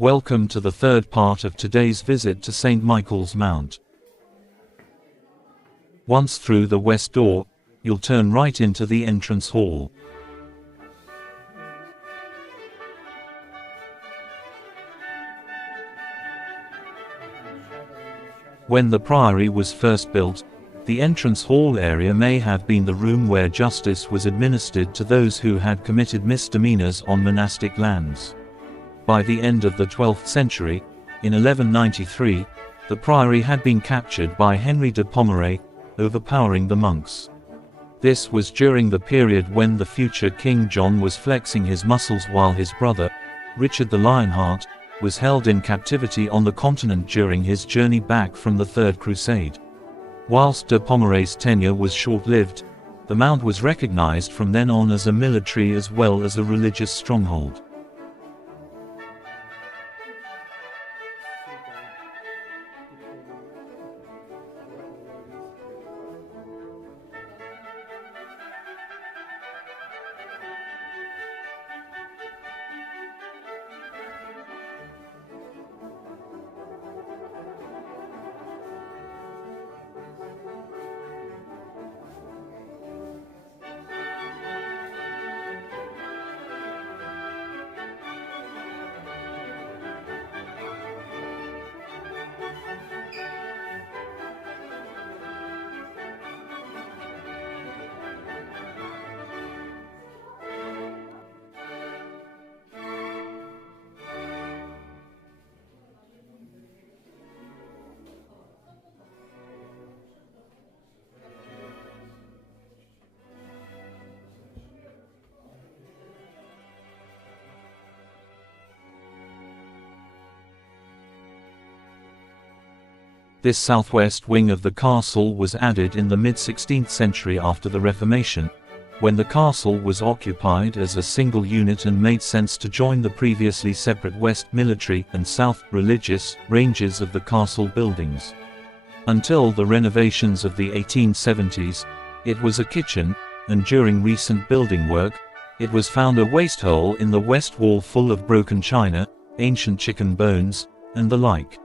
Welcome to the third part of today's visit to St. Michael's Mount. Once through the west door, you'll turn right into the entrance hall. When the priory was first built, the entrance hall area may have been the room where justice was administered to those who had committed misdemeanors on monastic lands. By the end of the 12th century, in 1193, the priory had been captured by Henry de Pomereux, overpowering the monks. This was during the period when the future King John was flexing his muscles while his brother, Richard the Lionheart, was held in captivity on the continent during his journey back from the Third Crusade. Whilst de Pomereux's tenure was short-lived, the mount was recognized from then on as a military as well as a religious stronghold. This southwest wing of the castle was added in the mid-16th century after the Reformation, when the castle was occupied as a single unit and made sense to join the previously separate west military and south religious ranges of the castle buildings. Until the renovations of the 1870s, it was a kitchen, and during recent building work, it was found a waste hole in the west wall full of broken china, ancient chicken bones, and the like.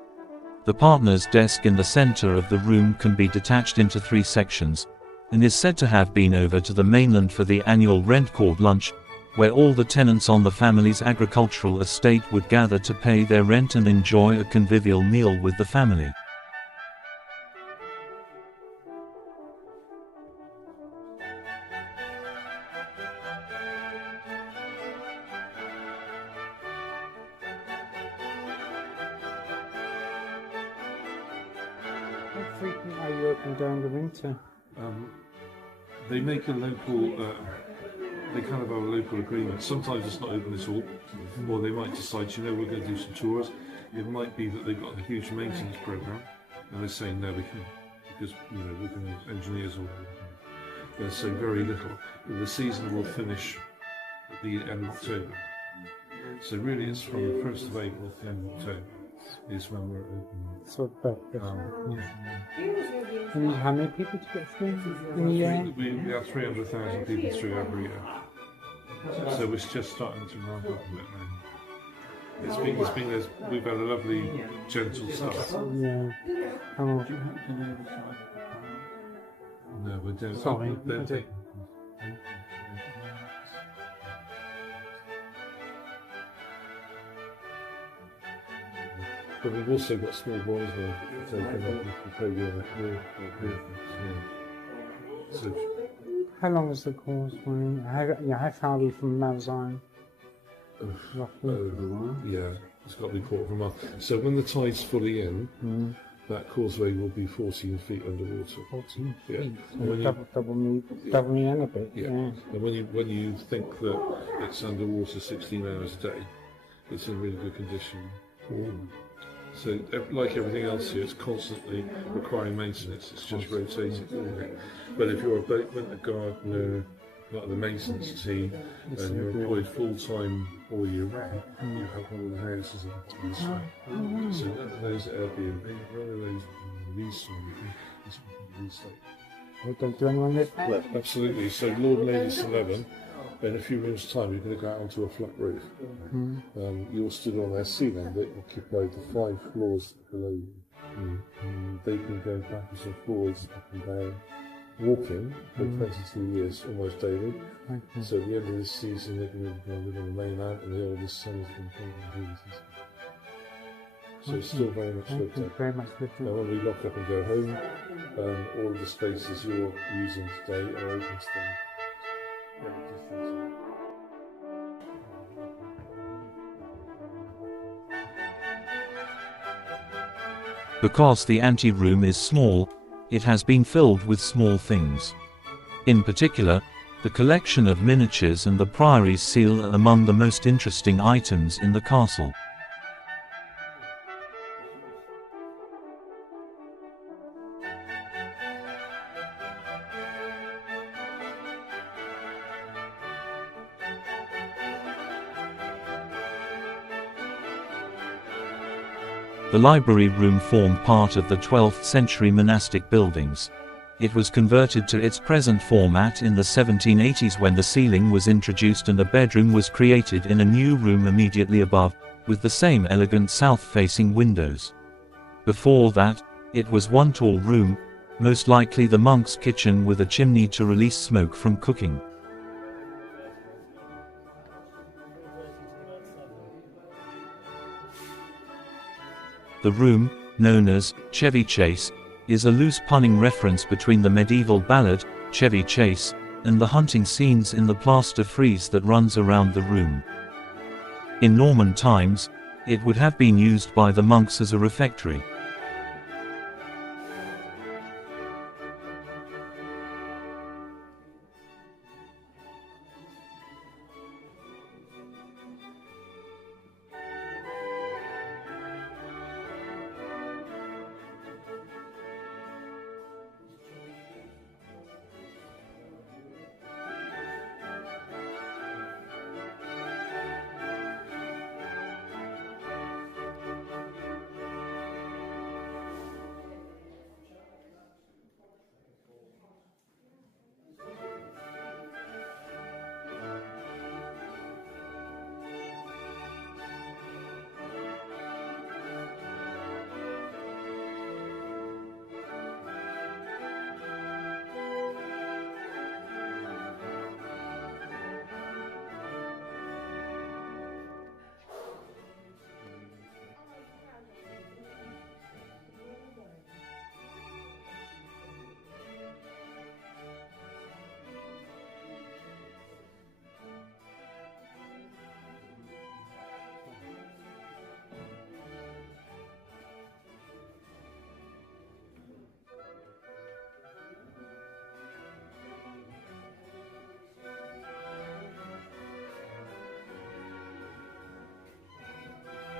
The partner's desk in the center of the room can be detached into 3 sections, and is said to have been over to the mainland for the annual rent court lunch, where all the tenants on the family's agricultural estate would gather to pay their rent and enjoy a convivial meal with the family. How frequent are you open during the winter? They make a local, they kind of have a local agreement. Sometimes it's not open at all, or they might decide, we're going to do some tours. It might be that they've got a huge maintenance program, and they're saying no, we can't, because we're going to engineers or they're saying very little. The season will finish at the end of October. So really, it's from the 1st of April to the end of October is when we're open. So, and how many people to get through in a year? We have 300,000 people through every year. So it's just starting to ramp up a bit now. We've had a lovely, gentle start. Yeah. Oh. No, we don't. Sorry. But we've also got small boys where they come up and play So, How long is the course? How far are we from Mount Zion? Roughly. yeah, it's got to be a quarter of a mile. So when the tide's fully in, that causeway will be 14 feet underwater. 14 Yeah. feet. And So double me in a bit. Yeah. Yeah. And when you think that it's underwater 16 hours a day, it's in really good condition. So, like everything else here, it's constantly requiring maintenance. It's just rotating. But if you're a boatman, a gardener, like the maintenance team, and you're employed full-time all year round, you have one of the houses on the site. So none of those Airbnb, none of those lease or anything, it's on the estate. Do anyone live there? Absolutely. So Lord and Lady St. in a few minutes' time, you're going to go out onto a flat roof. You're stood on their ceiling that occupied the 5 floors below you. They've been going backwards and forwards, up and down, walking for 22 years, almost daily. So at the end of this season, they're going to live on the mainland, and the oldest son has been taken. So it's still very much lived in. Very much lived in. Now when we lock up and go home, all of the spaces you're using today are open to them. Because the ante-room is small, it has been filled with small things. In particular, the collection of miniatures and the priory's seal are among the most interesting items in the castle. The library room formed part of the 12th century monastic buildings. It was converted to its present format in the 1780s when the ceiling was introduced and a bedroom was created in a new room immediately above, with the same elegant south-facing windows. Before that, it was one tall room, most likely the monk's kitchen with a chimney to release smoke from cooking. The room, known as Chevy Chase, is a loose punning reference between the medieval ballad, Chevy Chase, and the hunting scenes in the plaster frieze that runs around the room. In Norman times, it would have been used by the monks as a refectory.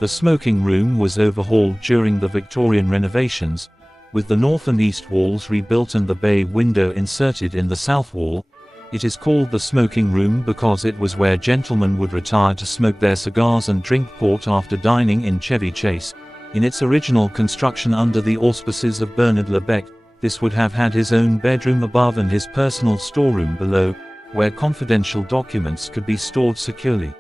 The smoking room was overhauled during the Victorian renovations, with the north and east walls rebuilt and the bay window inserted in the south wall. It is called the smoking room because it was where gentlemen would retire to smoke their cigars and drink port after dining in Chevy Chase. In its original construction under the auspices of Bernard Lebec, this would have had his own bedroom above and his personal storeroom below, where confidential documents could be stored securely.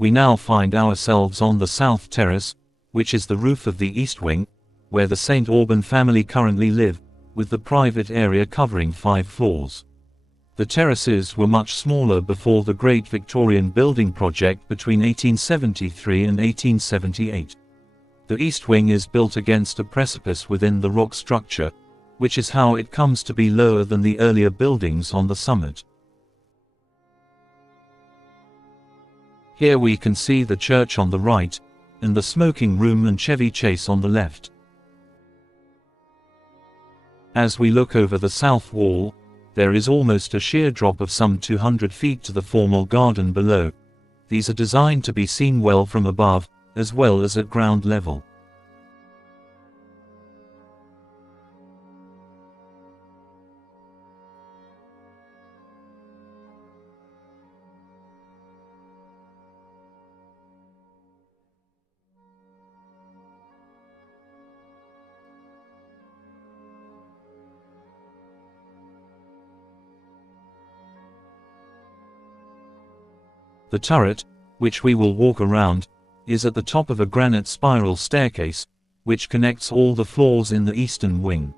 We now find ourselves on the south terrace, which is the roof of the east wing, where the St. Alban family currently live, with the private area covering 5 floors. The terraces were much smaller before the Great Victorian Building Project between 1873 and 1878. The east wing is built against a precipice within the rock structure, which is how it comes to be lower than the earlier buildings on the summit. Here we can see the church on the right, and the smoking room and Chevy Chase on the left. As we look over the south wall, there is almost a sheer drop of some 200 feet to the formal garden below. These are designed to be seen well from above, as well as at ground level. The turret, which we will walk around, is at the top of a granite spiral staircase, which connects all the floors in the eastern wing.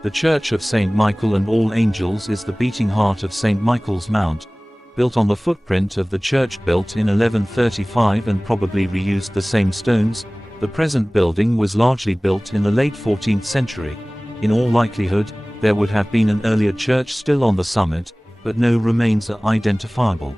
The Church of St. Michael and All Angels is the beating heart of St. Michael's Mount, built on the footprint of the church built in 1135 and probably reused the same stones. The present building was largely built in the late 14th century. In all likelihood, there would have been an earlier church still on the summit, but no remains are identifiable.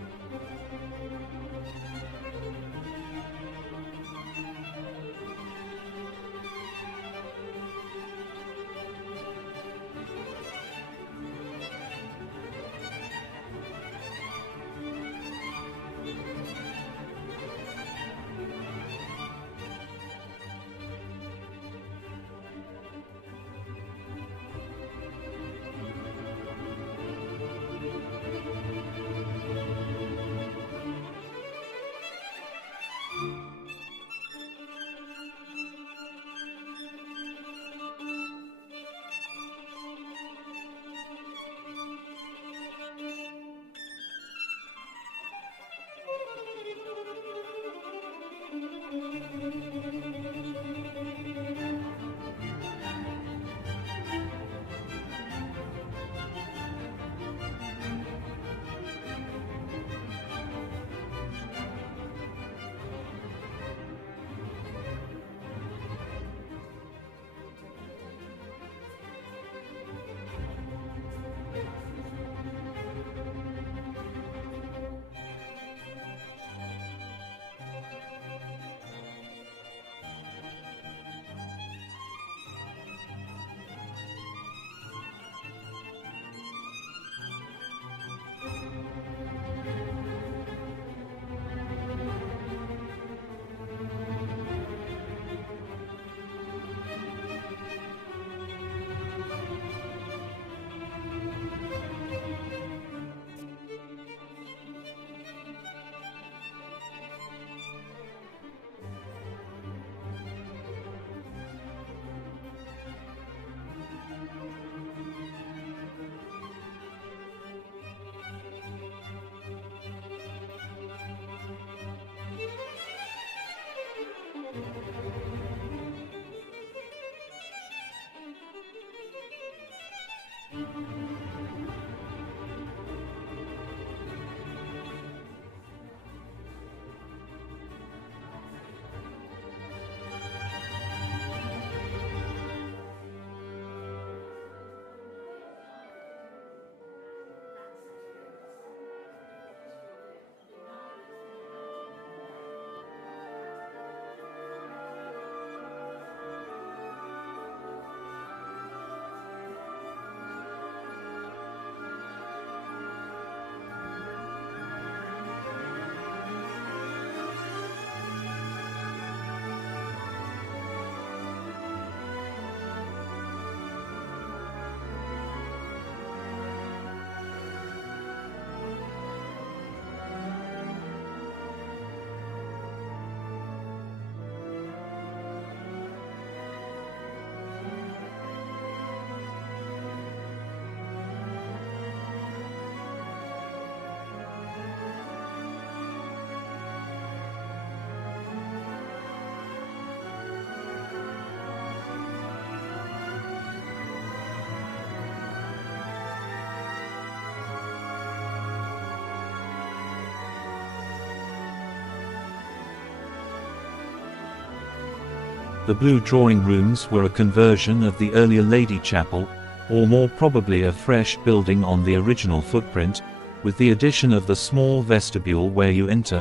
The blue drawing rooms were a conversion of the earlier Lady Chapel, or more probably a fresh building on the original footprint, with the addition of the small vestibule where you enter.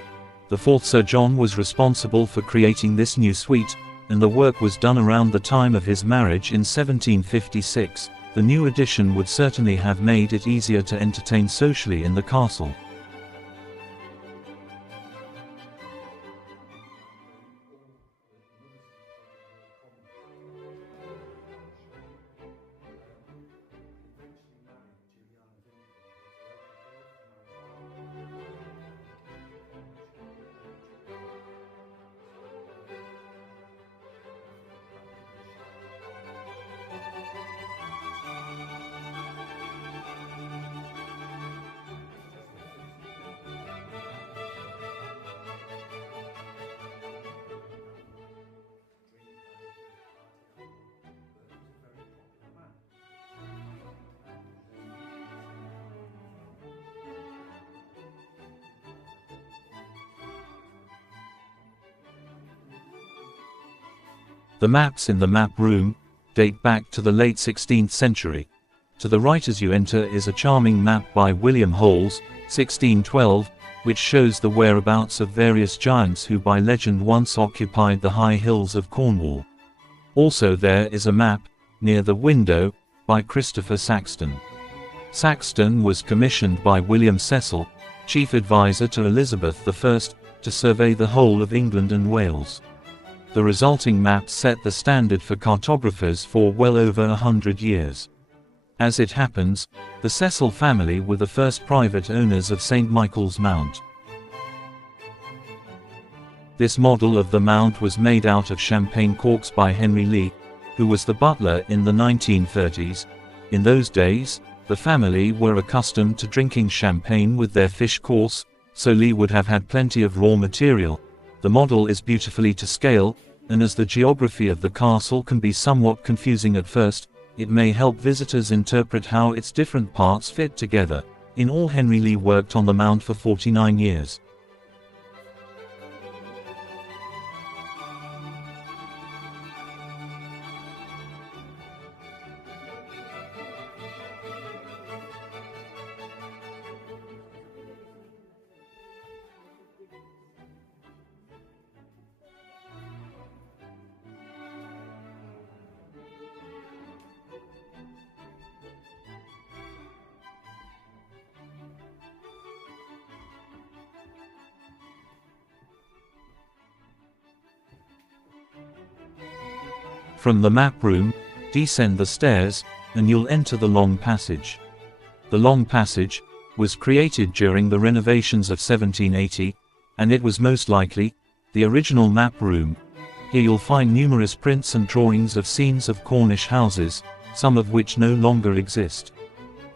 The fourth Sir John was responsible for creating this new suite, and the work was done around the time of his marriage in 1756. The new addition would certainly have made it easier to entertain socially in the castle. The maps in the map room date back to the late 16th century. To the right as you enter is a charming map by William Holes, 1612, which shows the whereabouts of various giants who by legend once occupied the high hills of Cornwall. Also there is a map, near the window, by Christopher Saxton. Saxton was commissioned by William Cecil, chief advisor to Elizabeth I, to survey the whole of England and Wales. The resulting map set the standard for cartographers for well over 100 years. As it happens, the Cecil family were the first private owners of St. Michael's Mount. This model of the mount was made out of champagne corks by Henry Lee, who was the butler in the 1930s. In those days, the family were accustomed to drinking champagne with their fish course, so Lee would have had plenty of raw material. The model is beautifully to scale, and as the geography of the castle can be somewhat confusing at first, it may help visitors interpret how its different parts fit together. In all, Henry Lee worked on the mount for 49 years. From the map room, descend the stairs, and you'll enter the long passage. The long passage was created during the renovations of 1780, and it was most likely the original map room. Here you'll find numerous prints and drawings of scenes of Cornish houses, some of which no longer exist.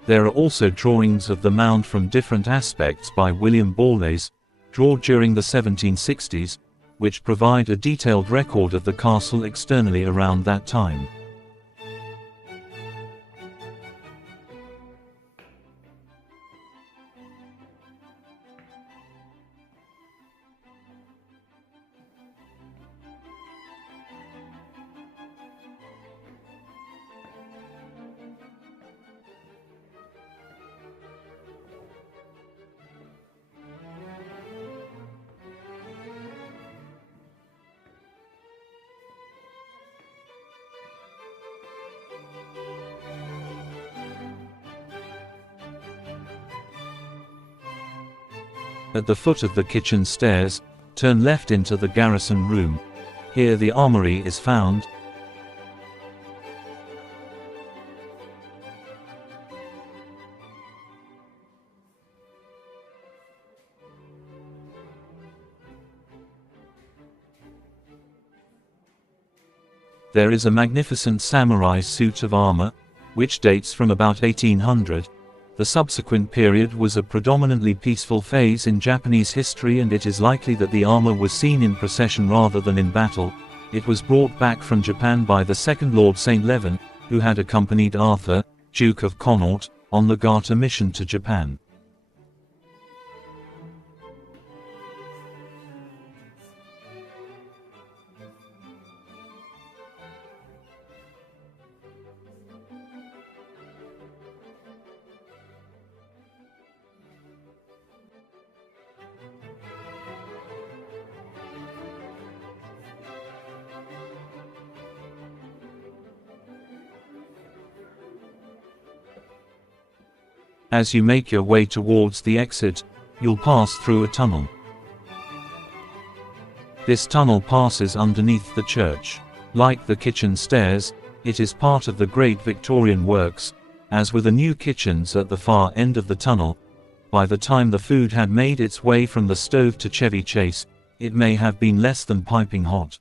There are also drawings of the mound from different aspects by William Borlase, drawn during the 1760s, which provide a detailed record of the castle externally around that time. At the foot of the kitchen stairs, turn left into the garrison room. Here the armory is found. There is a magnificent samurai suit of armor, which dates from about 1800. The subsequent period was a predominantly peaceful phase in Japanese history, and it is likely that the armor was seen in procession rather than in battle. It was brought back from Japan by the second Lord St. Leven, who had accompanied Arthur, Duke of Connaught, on the Garter mission to Japan. As you make your way towards the exit, you'll pass through a tunnel. This tunnel passes underneath the church. Like the kitchen stairs, it is part of the Great Victorian Works. As with the new kitchens at the far end of the tunnel, by the time the food had made its way from the stove to Chevy Chase, it may have been less than piping hot.